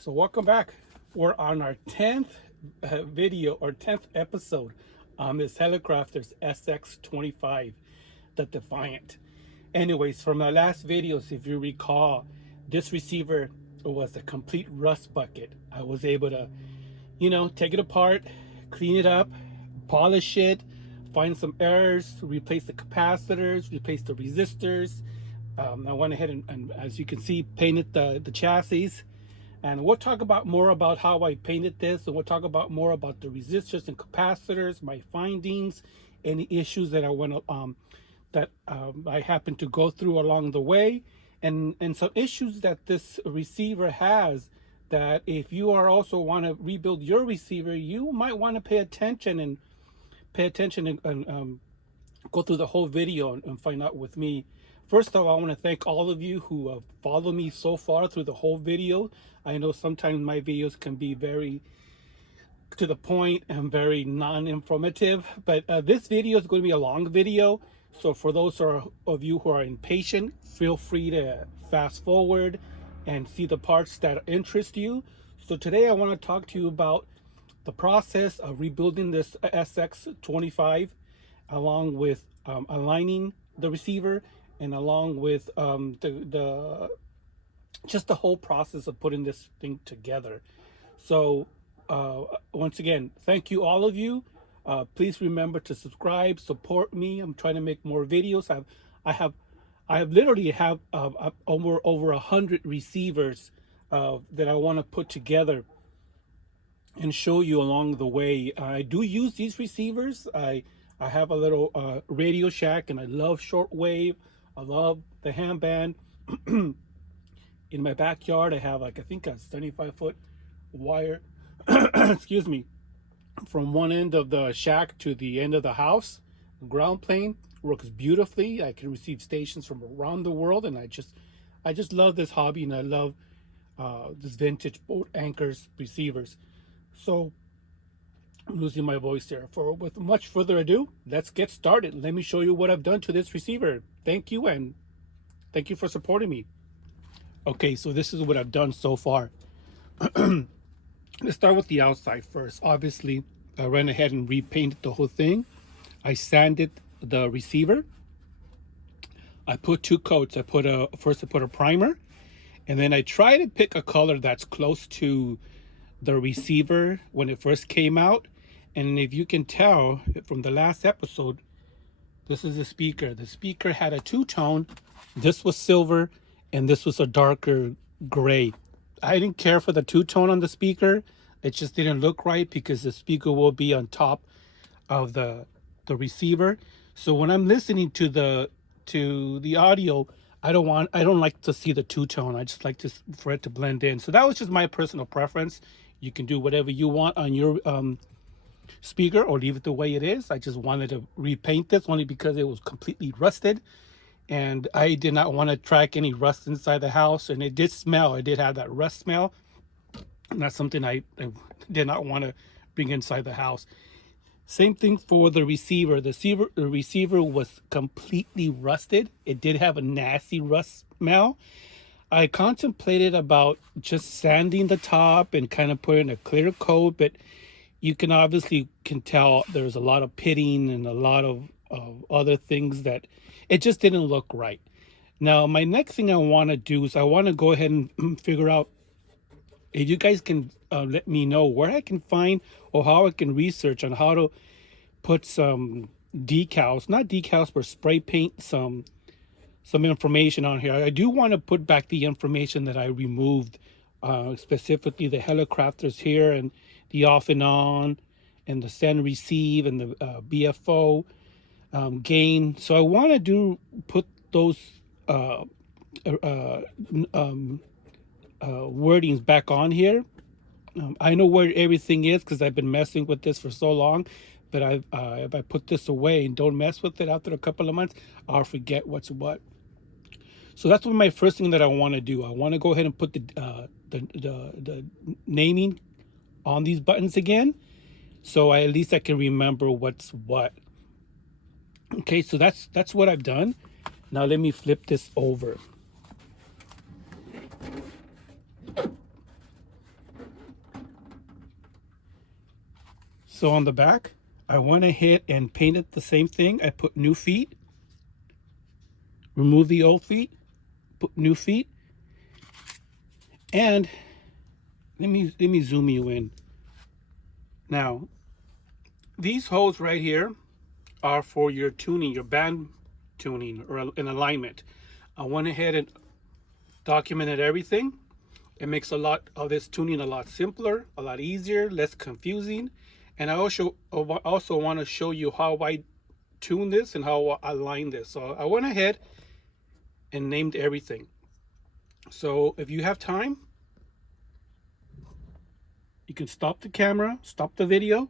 So welcome back. We're on our 10th video or 10th episode on this Hallicrafters SX-25, the Defiant. Anyways, from my last videos, if you recall, this receiver was a complete rust bucket. I was able to, take it apart, clean it up, polish it, find some errors, replace the capacitors, replace the resistors. I went ahead and, as you can see, painted the chassis. And we'll talk about more about how I painted this, and we'll talk about more about the resistors and capacitors, my findings, any issues that I happen to go through along the way, and some issues that this receiver has. That if you are also want to rebuild your receiver, you might want to pay attention and go through the whole video and find out with me. First of all, I want to thank all of you who have followed me so far through the whole video. I know sometimes my videos can be very to the point and very non-informative, but this video is going to be a long video. So for those of you who are impatient, feel free to fast forward and see the parts that interest you. So today I want to talk to you about the process of rebuilding this SX-25, along with aligning the receiver, and along with just the whole process of putting this thing together. So once again, thank you, all of you. Please remember to subscribe, support me. I'm trying to make more videos. I literally have over 100 receivers that I want to put together and show you along the way. I do use these receivers. I have a little Radio Shack, and I love shortwave. I love the ham band. In my backyard, I have I think a 75-foot wire, excuse me, from one end of the shack to the end of the house. Ground plane works beautifully. I can receive stations from around the world, and I just love this hobby, and I love this vintage boat anchors receivers. So I'm losing my voice there. With much further ado, let's get started. Let me show you what I've done to this receiver. Thank you, and thank you for supporting me. Okay, so this is what I've done so far. Let's start with the outside first. Obviously, I ran ahead and repainted the whole thing. I sanded the receiver. I put two coats. First I put a primer, and then I try to pick a color that's close to the receiver when it first came out. And if you can tell from the last episode, this is the speaker. The speaker had a two-tone. This was silver, and this was a darker gray. I didn't care for the two-tone on the speaker. It just didn't look right because the speaker will be on top of the receiver. So when I'm listening to the audio, I don't like to see the two-tone. I just like for it to blend in. So that was just my personal preference. You can do whatever you want on your speaker, or leave it the way it is. I just wanted to repaint this only because it was completely rusted, and I did not want to track any rust inside the house. And it did smell. It did have that rust smell, and that's something I did not want to bring inside the house. Same thing for the receiver. The receiver was completely rusted. It did have a nasty rust smell. I contemplated about just sanding the top and kind of putting a clear coat, but you can obviously tell there's a lot of pitting and a lot of other things that it just didn't look right. Now, my next thing I want to do is I want to go ahead and figure out if you guys can let me know where I can find, or how I can research on how to put some decals, not decals, but spray paint some information on here. I do want to put back the information that I removed, specifically the Hallicrafters here, and the off and on, and the send receive, and the BFO gain. So I want to put those wordings back on here. I know where everything is because I've been messing with this for so long, but if I put this away and don't mess with it after a couple of months, I'll forget what's what. So that's what my first thing that I want to do. I want to go ahead and put the naming on these buttons again, so at least I can remember what's what. Okay, so that's what I've done. Now let me flip this over. So on the back, I went ahead and painted the same thing. I put new feet, remove the old feet, put new feet, and let me zoom you in. Now, these holes right here are for your tuning, your band tuning or an alignment. I went ahead and documented everything. It makes a lot of this tuning a lot simpler, a lot easier, less confusing. And I also want to show you how I tune this and how I align this. So I went ahead and named everything. So if you have time, you can stop the camera, stop the video,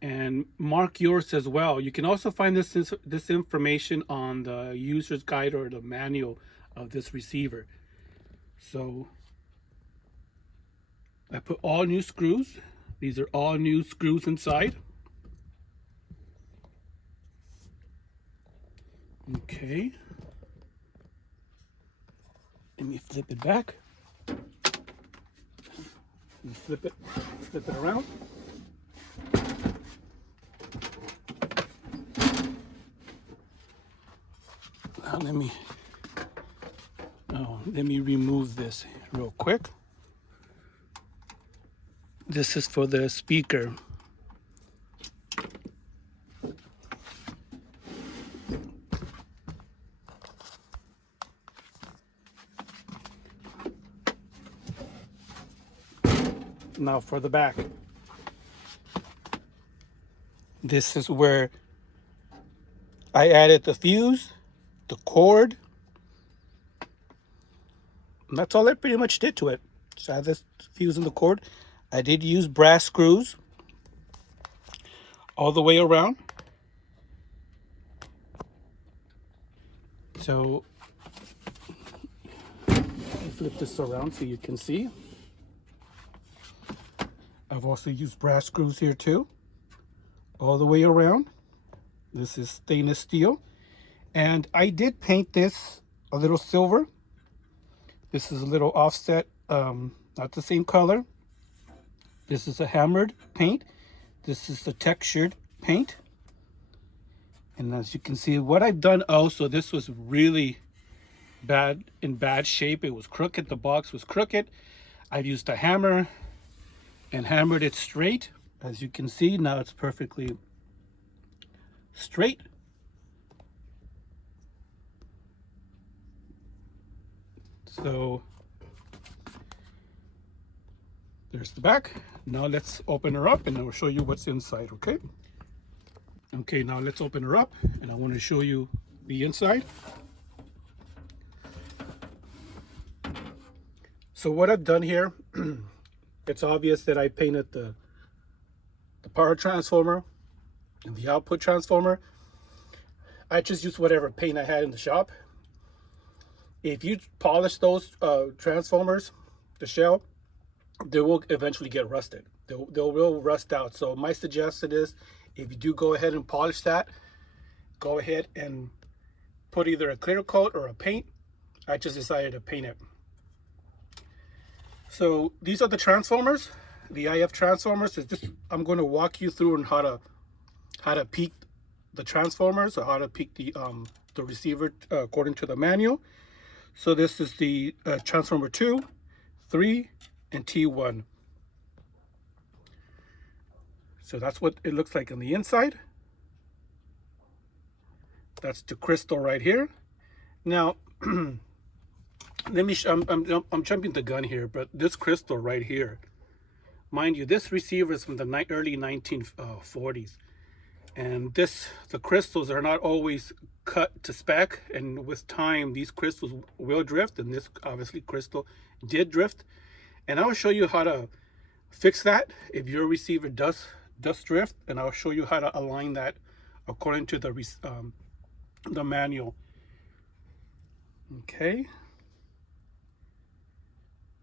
and mark yours as well. You can also find this information on the user's guide or the manual of this receiver. So I put all new screws. These are all new screws inside. Okay. Let me flip it back. And flip it around. Now let me remove this real quick. This is for the speaker. Now for the back. This is where I added the fuse, the cord. And that's all I pretty much did to it. Just add this fuse and the cord. I did use brass screws all the way around. So I'll flip this around so you can see. I've also used brass screws here too, all the way around. This is stainless steel. And I did paint this a little silver. This is a little offset, not the same color. This is a hammered paint. This is the textured paint. And as you can see, what I've done also, this was really in bad shape. It was crooked, the box was crooked. I've used a hammer and hammered it straight. As you can see, now it's perfectly straight. So there's the back. Now let's open her up and I'll show you what's inside, okay? Okay, now let's open her up and I want to show you the inside. So what I've done here, it's obvious that I painted the power transformer and the output transformer. I just used whatever paint I had in the shop. If you polish those transformers, the shell, they will eventually get rusted. They will rust out. So my suggestion is, if you do go ahead and polish that, go ahead and put either a clear coat or a paint. I just decided to paint it. So these are the transformers, the IF transformers. I'm going to walk you through on how to peak the transformers, or how to peak the receiver according to the manual. So this is the transformer 2, 3, and T1. So that's what it looks like on the inside. That's the crystal right here. Now, let me. I'm jumping the gun here, but this crystal right here, mind you, this receiver is from the early 1940s, and the crystals are not always cut to spec, and with time these crystals will drift, and this obviously crystal did drift. And I'll show you how to fix that if your receiver does drift, and I'll show you how to align that according to the manual. Okay,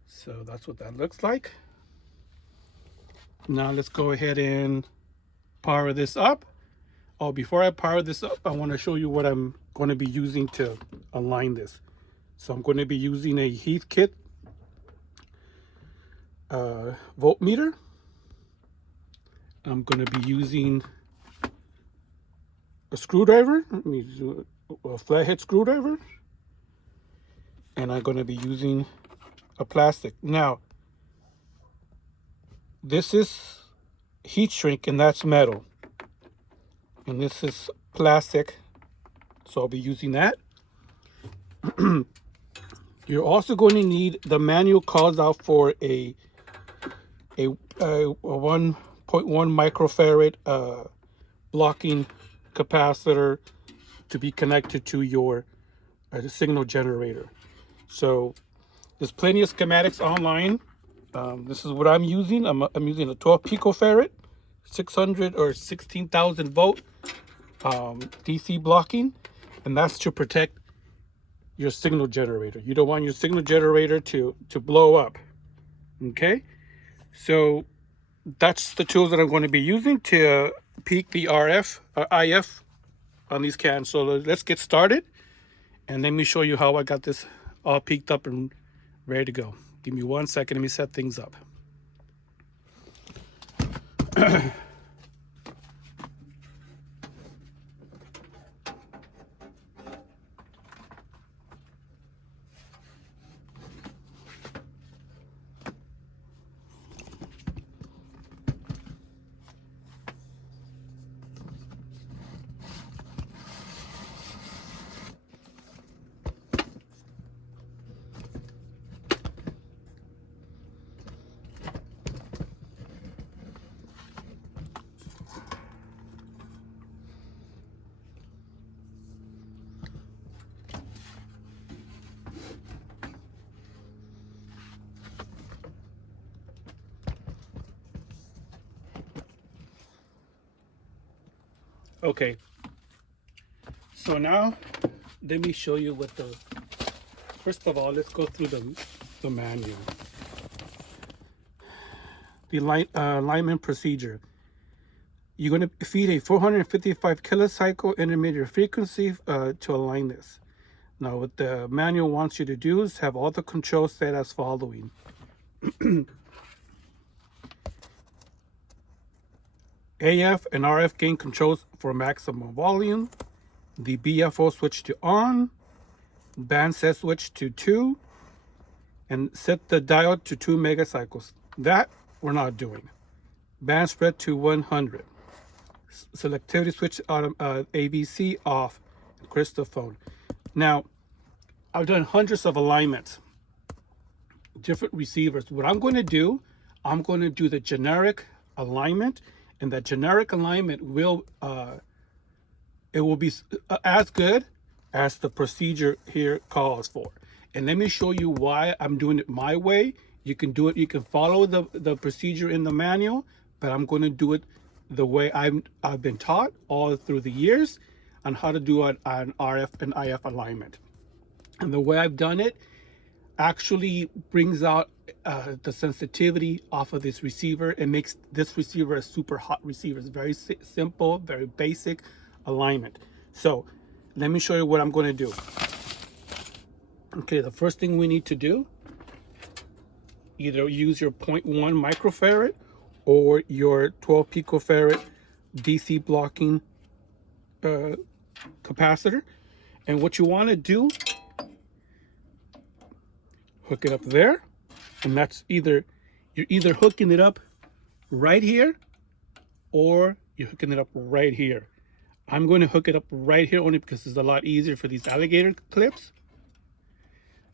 so that's what that looks like. Now let's go ahead and power this up. Oh, before I power this up, I want to show you what I'm going to be using to align this. So I'm going to be using a Heathkit voltmeter. I'm going to be using a screwdriver. Let me do a flathead screwdriver. And I'm going to be using a plastic. Now, this is heat shrink and that's metal. And this is plastic. So I'll be using that. You're also going to need, the manual calls out for a 1.1 microfarad blocking capacitor to be connected to your signal generator. So there's plenty of schematics online. This is what I'm using. I'm using a 12 picofarad, 600 or 16,000 volt DC blocking, and that's to protect your signal generator. You don't want your signal generator to blow up. Okay, so that's the tools that I'm going to be using to peak the IF on these cans. So let's get started, and let me show you how I got this all peaked up and ready to go. Give me 1 second. Let me set things up. Okay, so now let me show you what first of all, let's go through the manual. The alignment procedure. You're going to feed a 455 kilocycle intermediate frequency to align this. Now what the manual wants you to do is have all the controls set as following. AF and RF gain controls for maximum volume. The BFO switch to on. Band set switch to 2. And set the diode to 2 megacycles. That we're not doing. Band spread to 100. Selectivity switch ABC off. Crystal phone. Now, I've done hundreds of alignments. Different receivers. What I'm going to do the generic alignment. And that generic alignment will be as good as the procedure here calls for. And let me show you why I'm doing it my way. You can do it. You can follow the procedure in the manual, but I'm going to do it the way I've been taught all through the years on how to do an RF and IF alignment. And the way I've done it actually brings out the sensitivity off of this receiver and makes this receiver a super hot receiver. It's very simple, very basic alignment. So let me show you what I'm going to do. Okay, the first thing we need to do, either use your 0.1 microfarad or your 12 picofarad DC blocking capacitor. And what you want to do, hook it up there, and that's you're either hooking it up right here or you're hooking it up right here. I'm going to hook it up right here only because it's a lot easier for these alligator clips.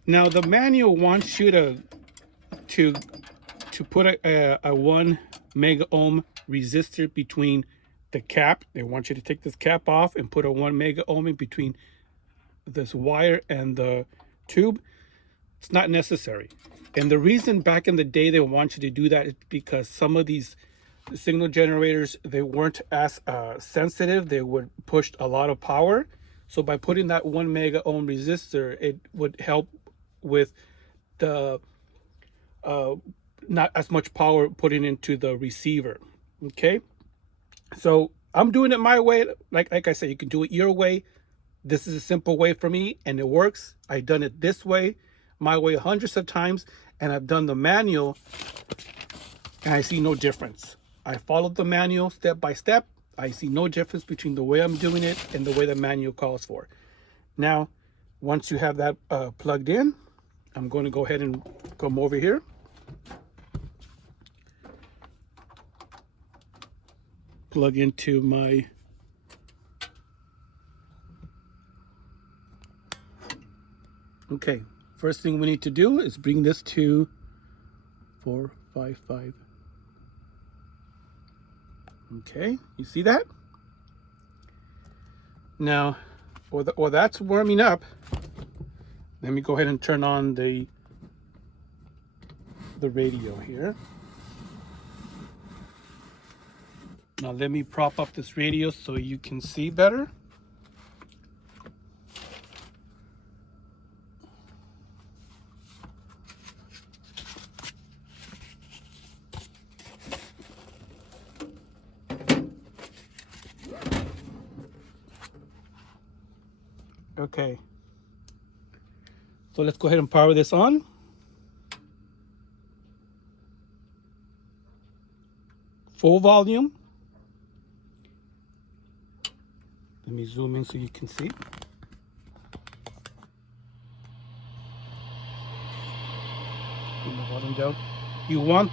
Now the manual wants you to put a 1 mega ohm resistor between the cap. They want you to take this cap off and put a 1 mega ohm in between this wire and the tube. It's not necessary. And the reason back in the day they want you to do that is because some of these signal generators, they weren't as sensitive. They would push a lot of power. So by putting that 1 mega ohm resistor, it would help with the not as much power putting into the receiver. Okay, so I'm doing it my way. Like I said, you can do it your way. This is a simple way for me and it works. I've done it this way, my way, hundreds of times, and I've done the manual and I see no difference. I followed the manual step by step. I see no difference between the way I'm doing it and the way the manual calls for. Now, once you have that plugged in, I'm going to go ahead and come over here. Plug into my okay. First thing we need to do is bring this to 455. Okay, you see that? Now, while that's warming up, let me go ahead and turn on the radio here. Now let me prop up this radio so you can see better. Okay, so let's go ahead and power this on. Full volume. Let me zoom in so you can see. Bring the volume down. You want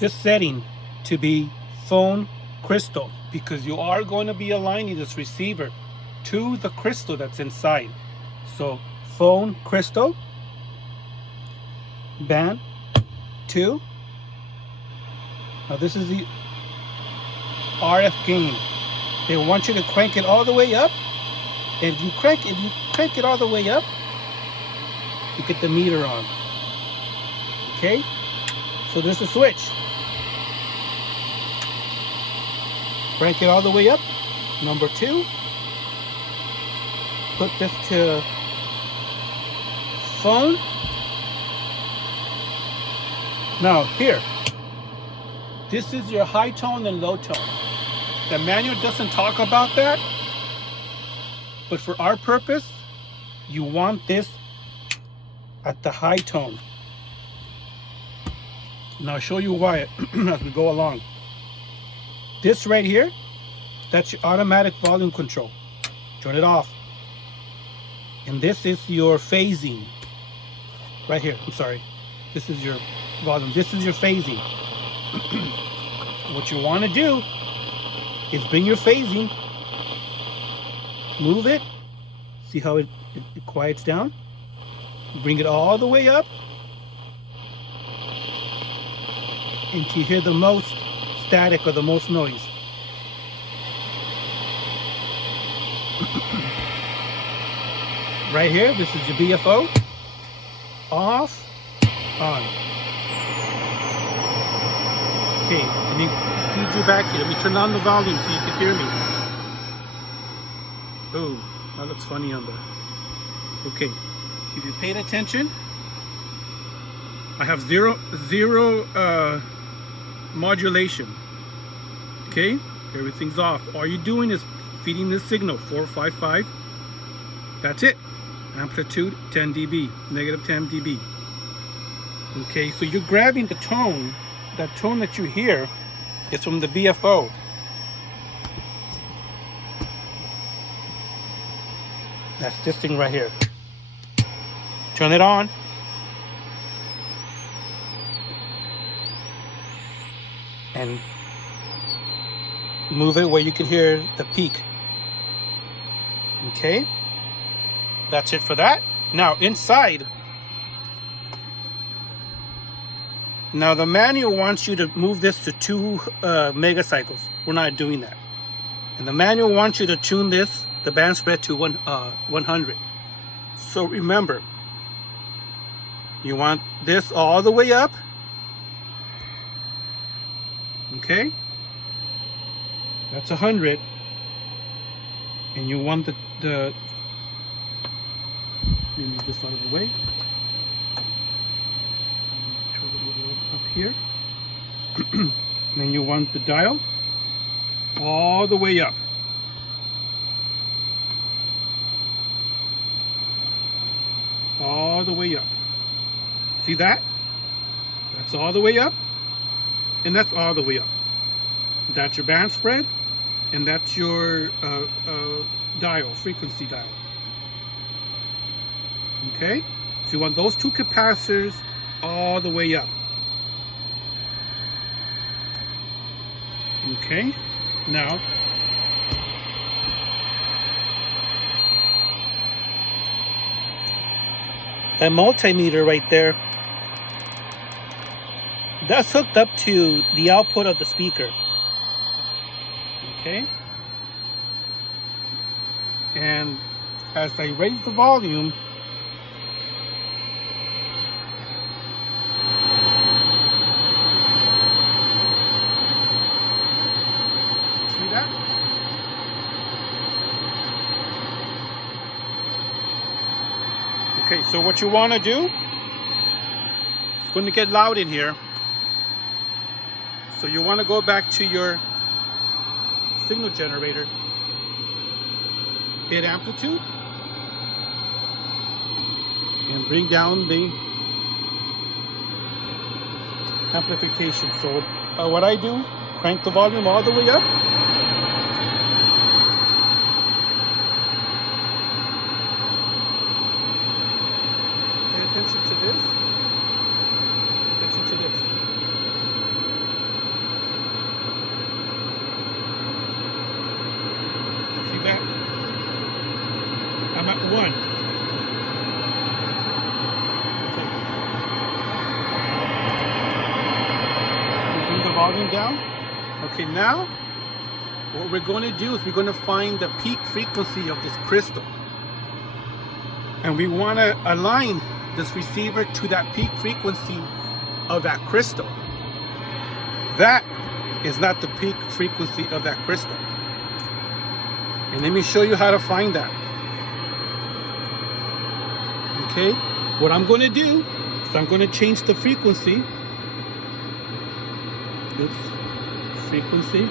this setting to be phone crystal because you are going to be aligning this receiver to the crystal that's inside. So phone crystal, band 2. Now this is the RF gain. They want you to crank it all the way up. And if you crank it all the way up, you get the meter on. Okay? So there's a switch. Crank it all the way up. Number 2. Put this to phone. Now here, this is your high tone and low tone. The manual doesn't talk about that, but for our purpose, you want this at the high tone. And I'll show you why as we go along. This right here, that's your automatic volume control. Turn it off. And this is your phasing. Right here, I'm sorry. This is your volume. This is your phasing. What you want to do is bring your phasing, move it, see how it quiets down, bring it all the way up until you hear the most static or the most noise. Right here, this is your BFO, off, on. Okay, let me feed you back here. Let me turn on the volume so you can hear me. Oh, that looks funny on there. Okay, if you paid attention, I have zero modulation. Okay, everything's off. All you're doing is feeding this signal, 455. That's it. Amplitude 10 dB, negative 10 dB. Okay, so you're grabbing the tone. That tone that you hear is from the BFO. That's this thing right here. Turn it on. And move it where you can hear the peak. Okay, that's it for that. Now inside, now the manual wants you to move this to 2 megacycles. We're not doing that. And the manual wants you to tune this, the Bandspread, to 100. So remember, you want this all the way up. Okay, that's 100, and you want the let me move this out of the way. Try to move it up here. Then you want the dial all the way up. All the way up. See that? That's all the way up. and that's all the way up. That's your band spread, and that's your dial, frequency dial. Okay, so you want those two capacitors all the way up. Okay, now that multimeter right there, that's hooked up to the output of the speaker. Okay, and as I raise the volume, see that? Okay, so what you want to do, it's going to get loud in here. So you want to go back to your signal generator, hit amplitude, and bring down the amplification. So what I do, crank the volume all the way up. Pay attention to this. Pay attention to this. See that? I'm at 1. Okay. Bring the volume down. Okay, now what we're going to do is we're going to find the peak frequency of this crystal. And we want to align this receiver to that peak frequency of that crystal. That is not the peak frequency of that crystal. And let me show you how to find that. Okay, what I'm going to do is I'm going to change the frequency. Oops, frequency.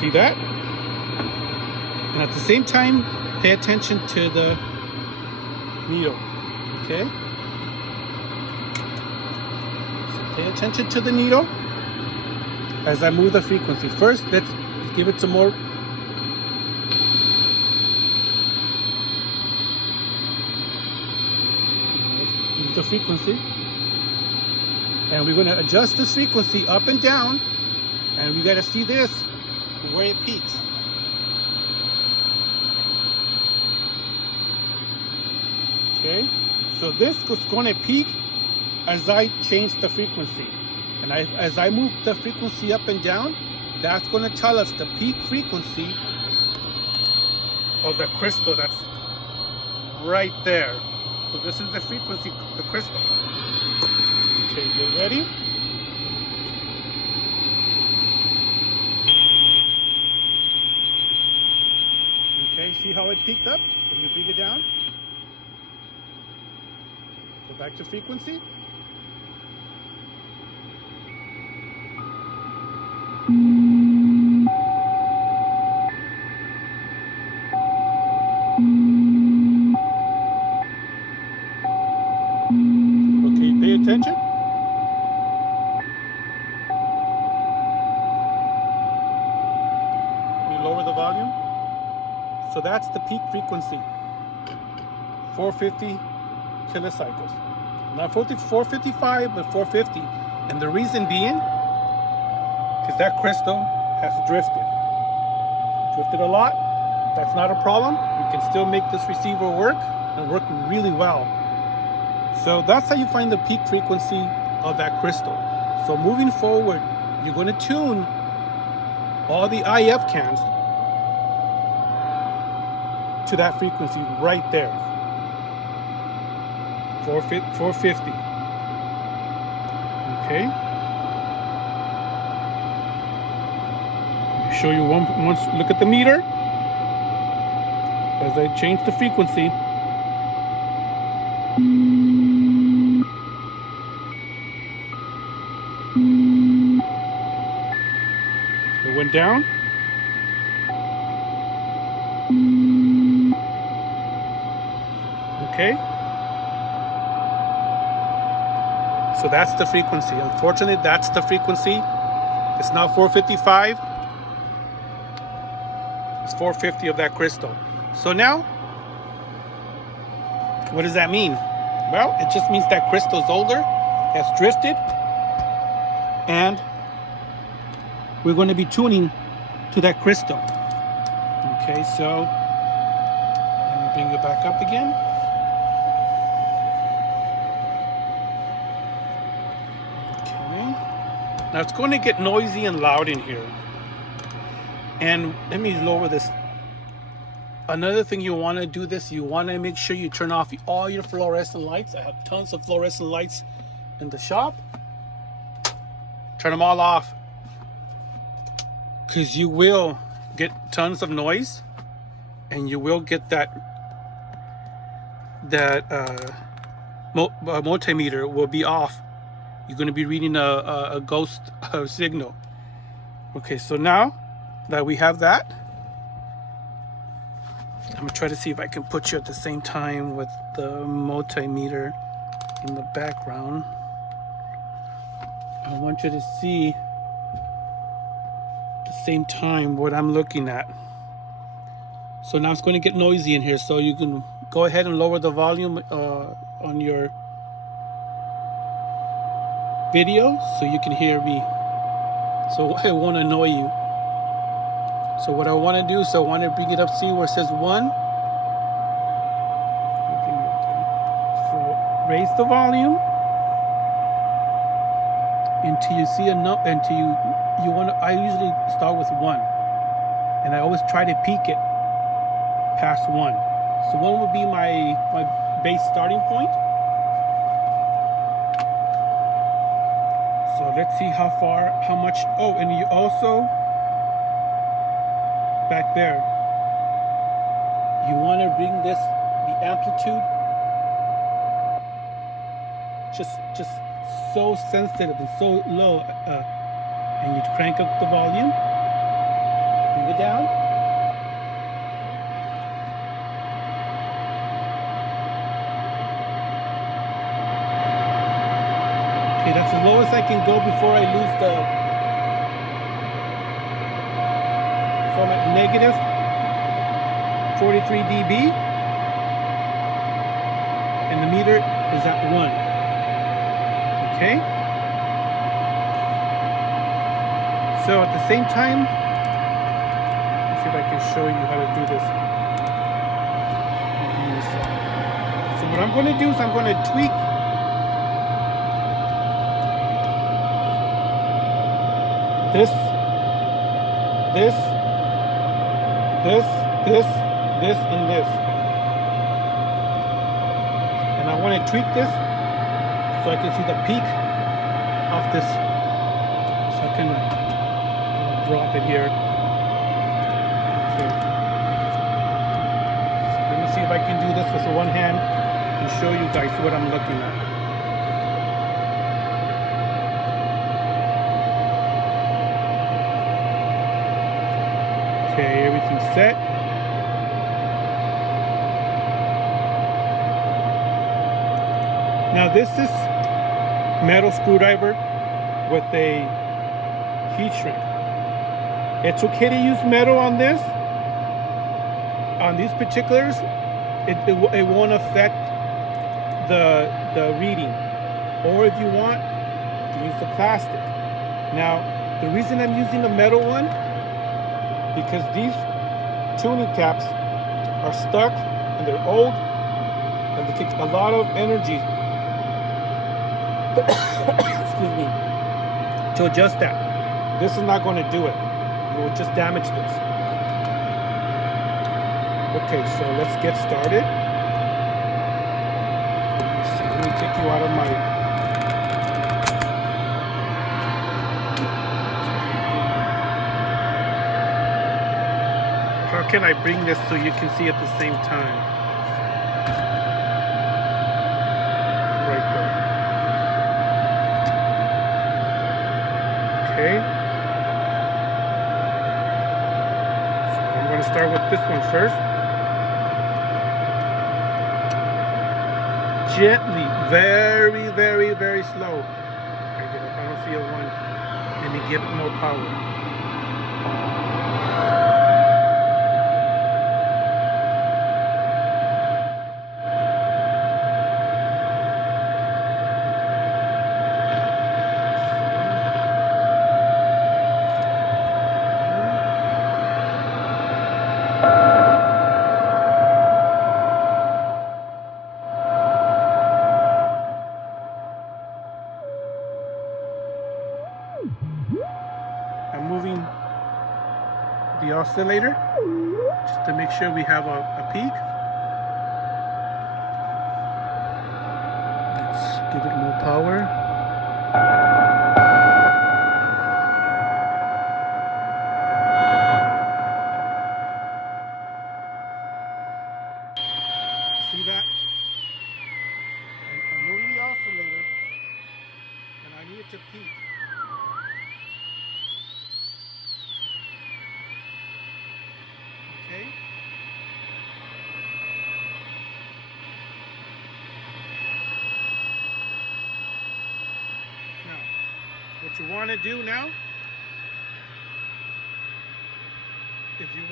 See that? And at the same time, pay attention to the needle. Okay? So pay attention to the needle as I move the frequency. First, let's give it some more. Let's move the frequency. And we're going to adjust this frequency up and down. And we got to see this, where it peaks. Okay, so this is going to peak as I change the frequency. And as I move the frequency up and down, that's going to tell us the peak frequency of the crystal that's right there. So this is the frequency of the crystal. Okay, you ready? Okay, see how it peaked up? Can you bring it down? Go back to frequency. Okay, pay attention. Let me lower the volume. So that's the peak frequency, 450 kilocycles. Not 455, but 450. And the reason being, because that crystal has drifted. Drifted a lot. That's not a problem. We can still make this receiver work and work really well. So that's how you find the peak frequency of that crystal. So moving forward, you're going to tune all the IF cans to that frequency right there. 450. Okay. Let me show you once. Look at the meter as I change the frequency. It went down. Okay. So that's the frequency. Unfortunately, that's the frequency. It's now 455. It's 450 of that crystal. So now, what does that mean? Well, it just means that crystal's older, has drifted, and we're going to be tuning to that crystal. Okay, so let me bring it back up again. Okay. Now it's going to get noisy and loud in here. And let me lower this. Another thing you want to do this, you want to make sure you turn off all your fluorescent lights. I have tons of fluorescent lights in the shop. Turn them all off, because you will get tons of noise, and you will get that multimeter will be off. You're going to be reading a ghost signal. Okay, so now that we have that, I'm going to try to see if I can put you at the same time with the multimeter in the background. I want you to see at the same time what I'm looking at. So now it's going to get noisy in here, so you can go ahead and lower the volume on your video so you can hear me, so it won't annoy you. So what I want to do, so I want to bring it up, see where it says 1. So raise the volume until you see until you want to. I usually start with 1, and I always try to peak it past 1. So 1 would be my base starting point. So let's see how much. Oh, and you also back there, you want to bring the amplitude just so sensitive and so low, and you crank up the volume, bring it down. Okay, that's as low as I can go before I lose the. So I'm at negative 43 dB, and the meter is at 1. Okay? So at the same time, let's see if I can show you how to do this. So what I'm going to do is I'm going to tweak this, and this. And I want to tweak this so I can see the peak of this. So I can drop it here. Okay. So let me see if I can do this with one hand and show you guys what I'm looking at. Okay, everything's set. Now this is metal screwdriver with a heat shrink. It's okay to use metal on this. On these particulars, it won't affect the reading. Or if you want, you can use the plastic. Now, the reason I'm using a metal one, because these tuning caps are stuck and they're old and they take a lot of energy excuse me, to adjust that. This is not going to do it. It will just damage this. Okay, so let's get started. So let me take you out of my How can I bring this so you can see at the same time? Right there. Okay. So I'm going to start with this one first. gently, very, very, very slow. I don't see a 1. Let me give it more power. I'm moving the oscillator just to make sure we have a peak. Let's give it more power. See that? I'm moving the oscillator and I need it to peak. Okay? Now, what you want to do now, if you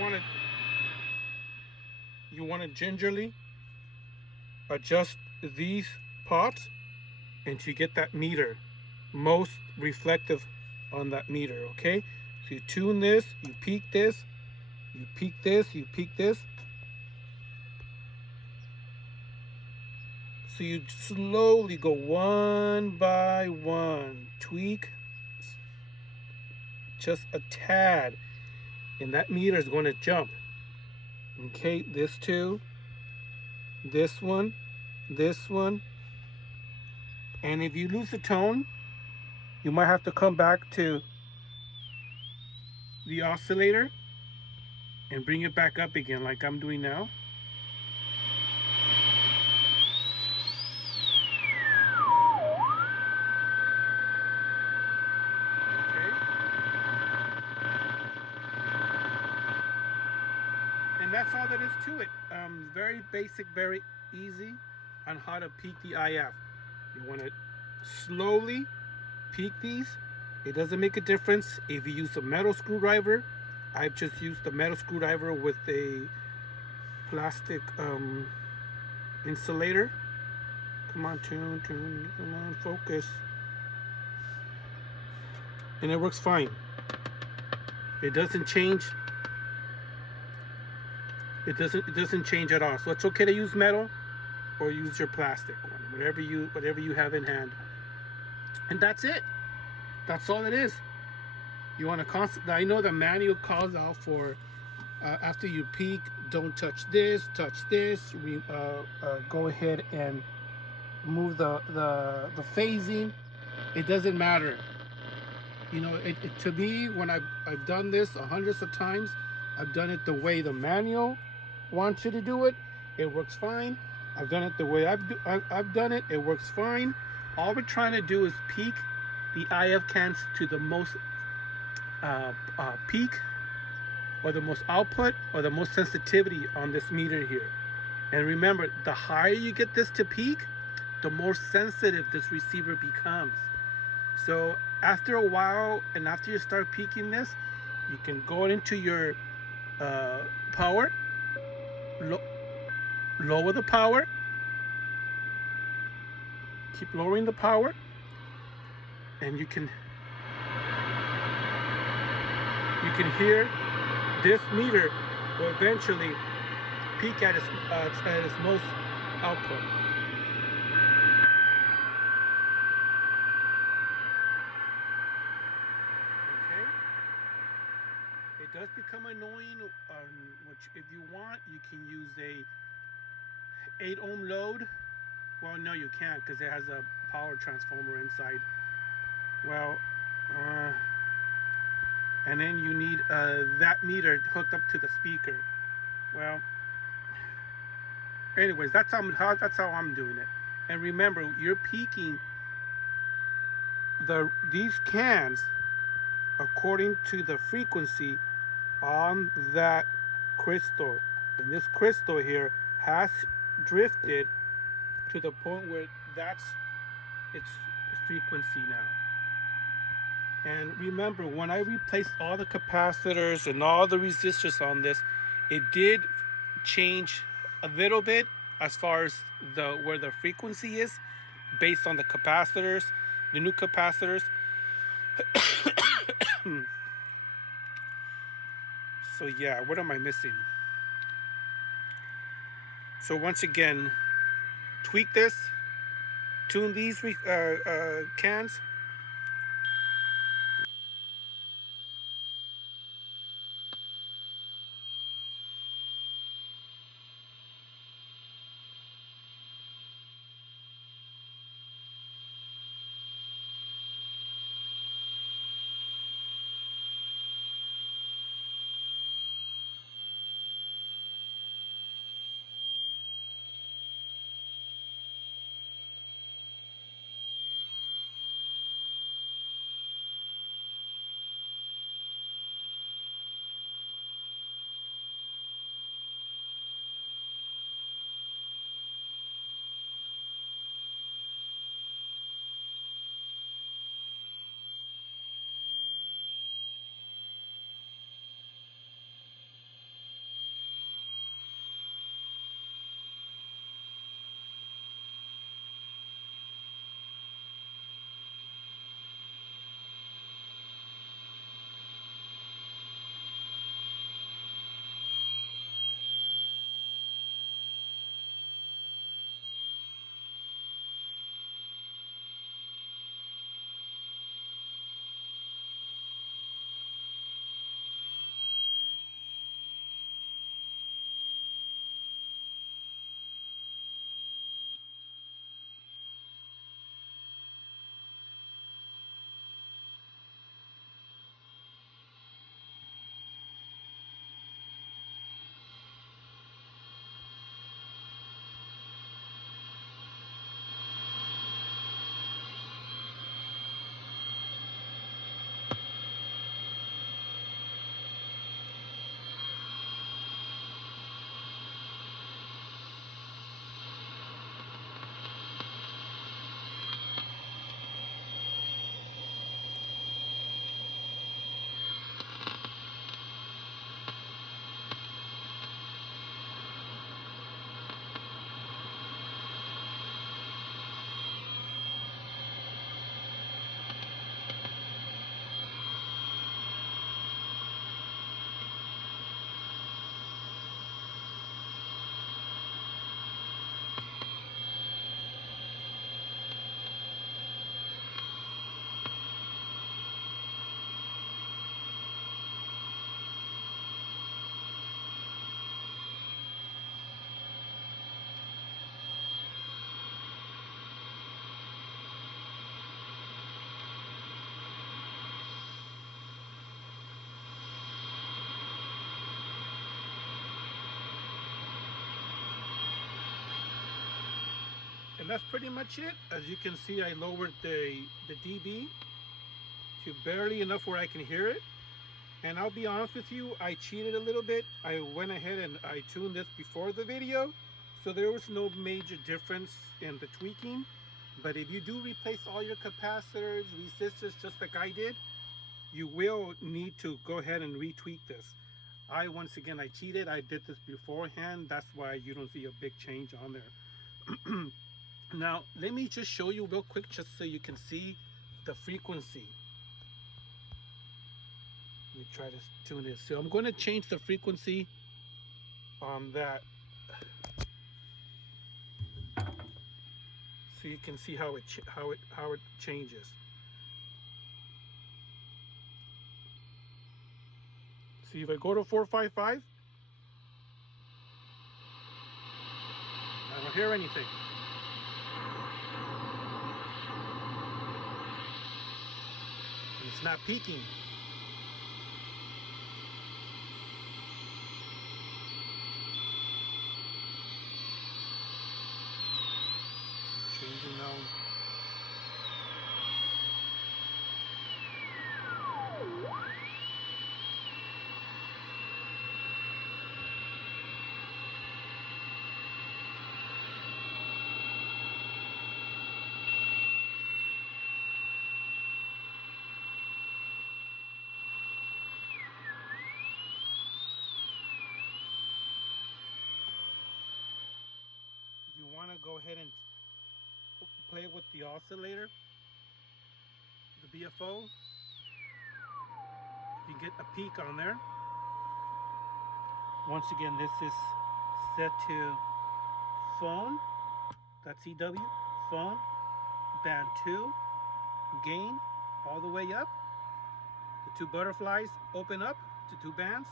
want to gingerly adjust these pots and to get that meter most reflective on that meter, okay? So you tune this, you peak this, you peak this, you peak this. So you slowly go one by one, tweak just a tad, and that meter is going to jump. Okay, this two, this one, and if you lose the tone, you might have to come back to the oscillator and bring it back up again like I'm doing now. Okay. And that's all that is to it. Very basic, very easy on how to peak the IF. You want to slowly peak these. It doesn't make a difference if you use a metal screwdriver. I've just used a metal screwdriver with a plastic insulator. Come on, tune, come on, focus. And it works fine. It doesn't change. It doesn't change at all. So it's okay to use metal or use your plastic one, whatever you have in hand. And that's it. That's all it is. You want to I know the manual calls out for after you peak, don't touch this, go ahead and move the phasing. It doesn't matter. You know, to me, when I've done this hundreds of times, I've done it the way the manual wants you to do it. It works fine. I've done it the way I've done it. It works fine. All we're trying to do is peak the IF cans to the most peak, or the most output, or the most sensitivity on this meter here. And remember, the higher you get this to peak, the more sensitive this receiver becomes. So after a while, and after you start peaking this, you can go into your power, lower the power, keep lowering the power, and you can hear this meter will eventually peak at its most output. Okay? It does become annoying, which if you want, you can use a 8 ohm load. Well, no, you can't, because it has a power transformer inside. Well, and then you need that meter hooked up to the speaker. Well, anyways, that's how I'm doing it. And remember, you're peaking these cans according to the frequency on that crystal. And this crystal here has drifted to the point where that's its frequency now. And remember, when I replaced all the capacitors and all the resistors on this, it did change a little bit as far as where the frequency is based on the capacitors, the new capacitors. So yeah, what am I missing? So once again, tweak this, tune these cans. And that's pretty much it. As you can see, I lowered the dB to barely enough where I can hear it. And I'll be honest with you, I cheated a little bit. I went ahead and I tuned this before the video, so there was no major difference in the tweaking. But if you do replace all your capacitors, resistors, just like I did, you will need to go ahead and retweak this. Once again, I cheated. I did this beforehand. That's why you don't see a big change on there. Now, let me just show you real quick just so you can see the frequency. Let me try to tune this. So I'm going to change the frequency on that so you can see how it changes. See, if I go to 455, I don't hear anything. It's not peaking. Changing now. want to go ahead and play with the oscillator, the BFO, you get a peak on there. Once again, this is set to phone, that's EW, phone, band 2, gain, all the way up. The two butterflies open up to two bands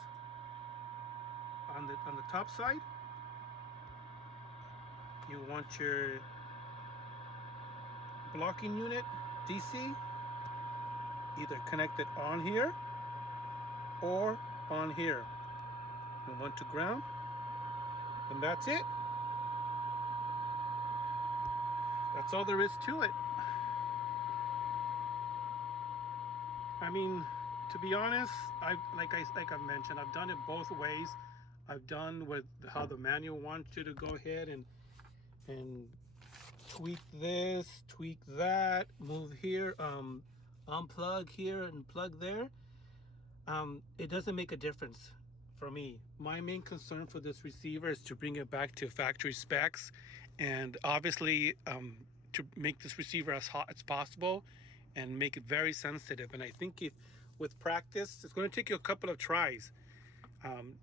on the top side. You want your blocking unit DC either connected on here or on here. You want to ground, and that's it. That's all there is to it. I mean, to be honest, like I've mentioned, I've done it both ways. I've done with how the manual wants you to go ahead and tweak this, tweak that, move here, unplug here and plug there. It doesn't make a difference for me. My main concern for this receiver is to bring it back to factory specs, and obviously to make this receiver as hot as possible and make it very sensitive. And I think if with practice, it's going to take you a couple of tries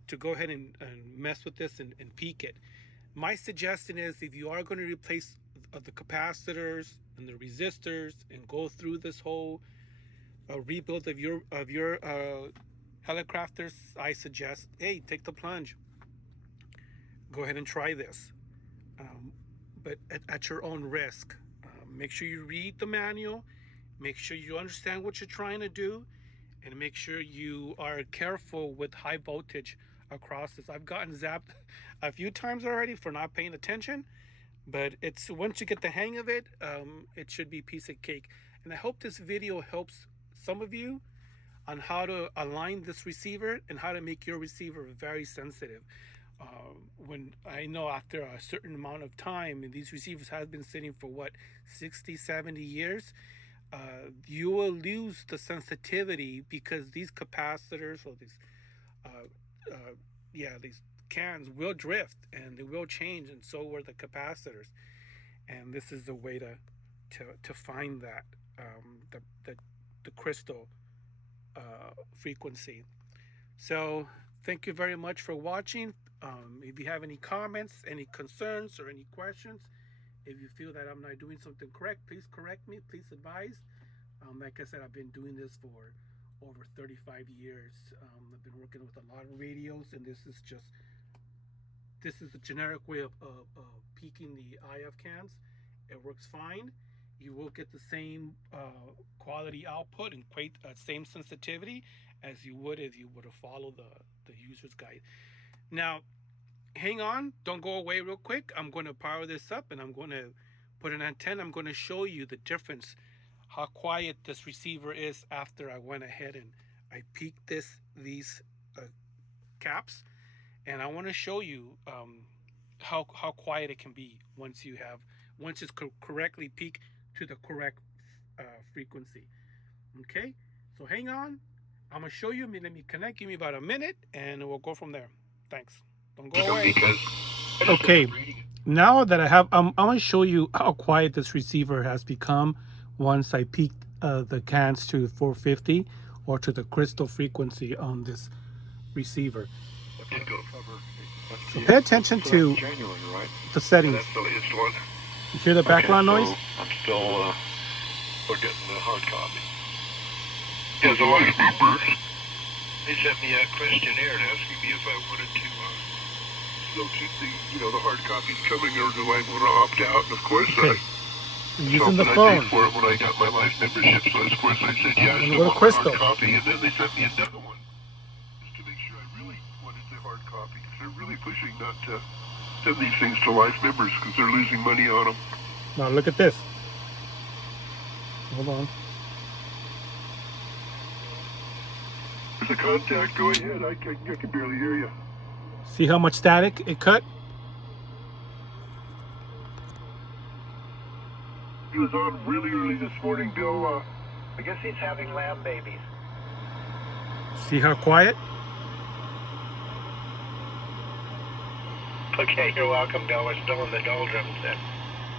to go ahead and mess with this and peak it. My suggestion is, if you are going to replace the capacitors and the resistors and go through this whole rebuild of your Hallicrafters, I suggest, hey, take the plunge. Go ahead and try this, but at your own risk. Make sure you read the manual, make sure you understand what you're trying to do, and make sure you are careful with high voltage across this. I've gotten zapped a few times already for not paying attention, but it's once you get the hang of it, it should be a piece of cake. And I hope this video helps some of you on how to align this receiver and how to make your receiver very sensitive. When I know after a certain amount of time, and these receivers have been sitting for what, 60, 70 years, you will lose the sensitivity because these capacitors or these these cans will drift and they will change, and so will the capacitors. And this is the way to find that the crystal frequency. So thank you very much for watching. If you have any comments, any concerns, or any questions, if you feel that I'm not doing something correct, please correct me, please advise. Like I said, I've been doing this for over 35 years. I've been working with a lot of radios, and this is the generic way of peaking the IF cans. It works fine. You will get the same quality output and same sensitivity as you would if you were to follow the user's guide. Now, hang on, don't go away real quick. I'm going to power this up and I'm going to put an antenna. I'm going to show you the difference, how quiet this receiver is after I went ahead and I peaked these caps, and I want to show you how quiet it can be once it's correctly peaked to the correct frequency. Okay, so hang on, I'm gonna show you. Let me connect, give me about a minute and we'll go from there. Thanks, don't go away. Okay, now that I have, I'm gonna show you how quiet this receiver has become once I peaked the cans to 450 or to the crystal frequency on this receiver. So pay attention to the settings. You hear the background noise? I'm still getting the hard copy. There's a lot of beepers. They sent me a questionnaire asking me if I wanted to still keep the hard copies coming, or do I want to opt out? And of course, You're using the phone. I paid for it when I got my life membership, so of course I said yes. And what a crystal. Hard copy, and then they sent me another one just to make sure I really wanted the hard copy, because they're really pushing not to send these things to life members because they're losing money on them. Now look at this. Hold on. There's a contact. Go ahead. I can barely hear you. See how much static it cut? He was on really early this morning, Bill. I guess he's having lamb babies. See how quiet? Okay, you're welcome, Bill. We're still in the doldrums.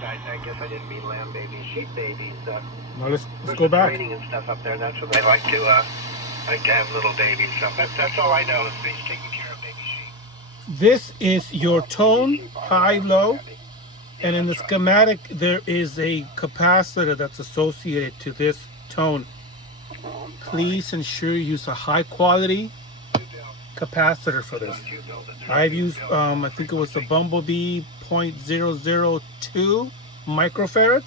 I guess I didn't mean lamb babies, sheep babies. Now let's There's go some back. training and stuff up there. That's what they like to have little babies. So that's all I know is he's taking care of baby sheep. This is your tone, high, low, and in the schematic there is a capacitor that's associated to this tone. Please ensure you use a high quality capacitor for this. I've used I think it was a Bumblebee 0.002 microfarads.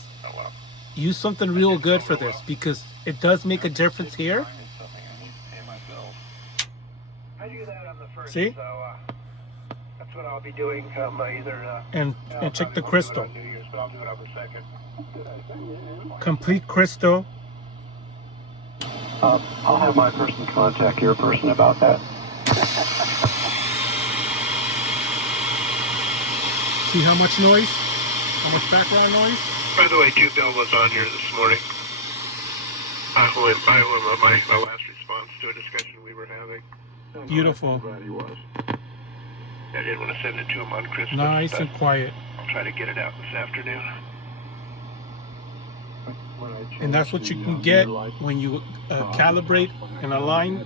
Use something real good for this because it does make a difference here. See? That's what I'll be doing either. And check the crystal. Complete crystal. I'll have my person contact your person about that. See how much noise? How much background noise? By the way, too, Bill was on here this morning. I owe him my last response to a discussion we were having. Beautiful. Glad he was. I didn't want to send it to him on Christmas. Nice but and quiet. I'll try to get it out this afternoon. And that's what you can get when you calibrate and align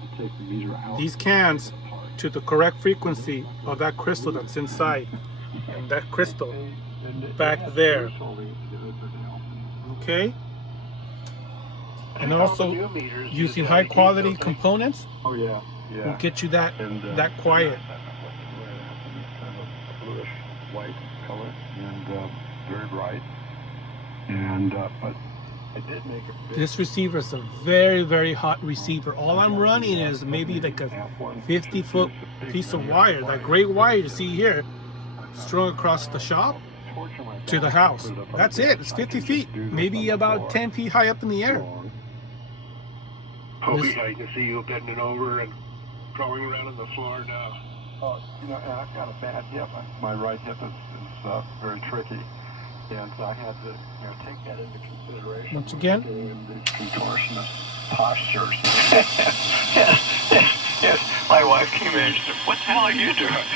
these cans to the correct frequency of that crystal that's inside. And that crystal back there. Okay? And also using high quality components will get you that quiet. Bluish white color and very bright. And but I did make a This receiver is a very, very hot receiver. All I'm running is maybe like a 50-foot piece of wire, that gray wire you see here, strung across the shop to the house. That's it. It's 50 feet, maybe about 10 feet high up in the air. Oh, yeah, I can see you bending over and crawling around on the floor now. Oh, I've got a bad hip. My right hip is very tricky. And so I had to take that into consideration. Once again, these contortionist postures. yes, my wife came in and said, "What the hell are you doing?"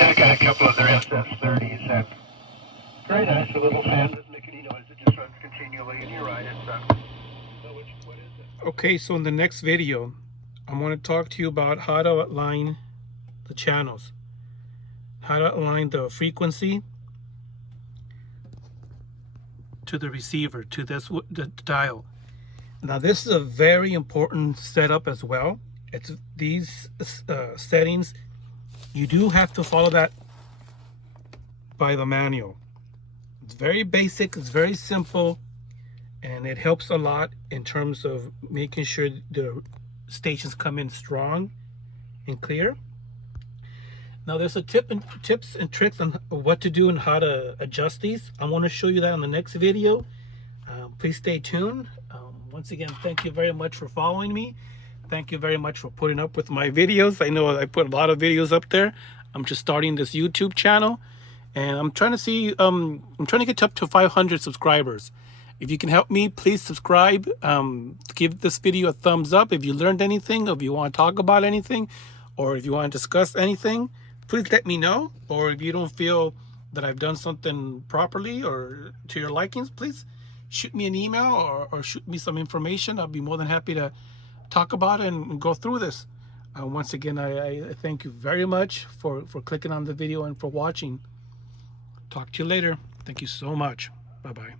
I got a couple of their SS-30s and Very nice. The little fan doesn't make any noise. It just runs continually. And you're right. It's what is it? okay, so in the next video, I'm going to talk to you about how to align the channels, how to align the frequency to the receiver, to the dial. Now this is a very important setup as well. It's these settings, you do have to follow that by the manual. It's very basic, it's very simple, and it helps a lot in terms of making sure the stations come in strong and clear. Now there's a tips and tricks on what to do and how to adjust these. I want to show you that in the next video. Please stay tuned. Once again, thank you very much for following me. Thank you very much for putting up with my videos. I know I put a lot of videos up there. I'm just starting this YouTube channel, and I'm trying to see, I'm trying to get up to 500 subscribers. If you can help me, please subscribe. Give this video a thumbs up if you learned anything, or if you want to talk about anything, or if you want to discuss anything, please let me know. Or if you don't feel that I've done something properly or to your likings, please shoot me an email or shoot me some information. I'll be more than happy to talk about it and go through this. Once again, I thank you very much for clicking on the video and for watching. Talk to you later. Thank you so much. Bye-bye.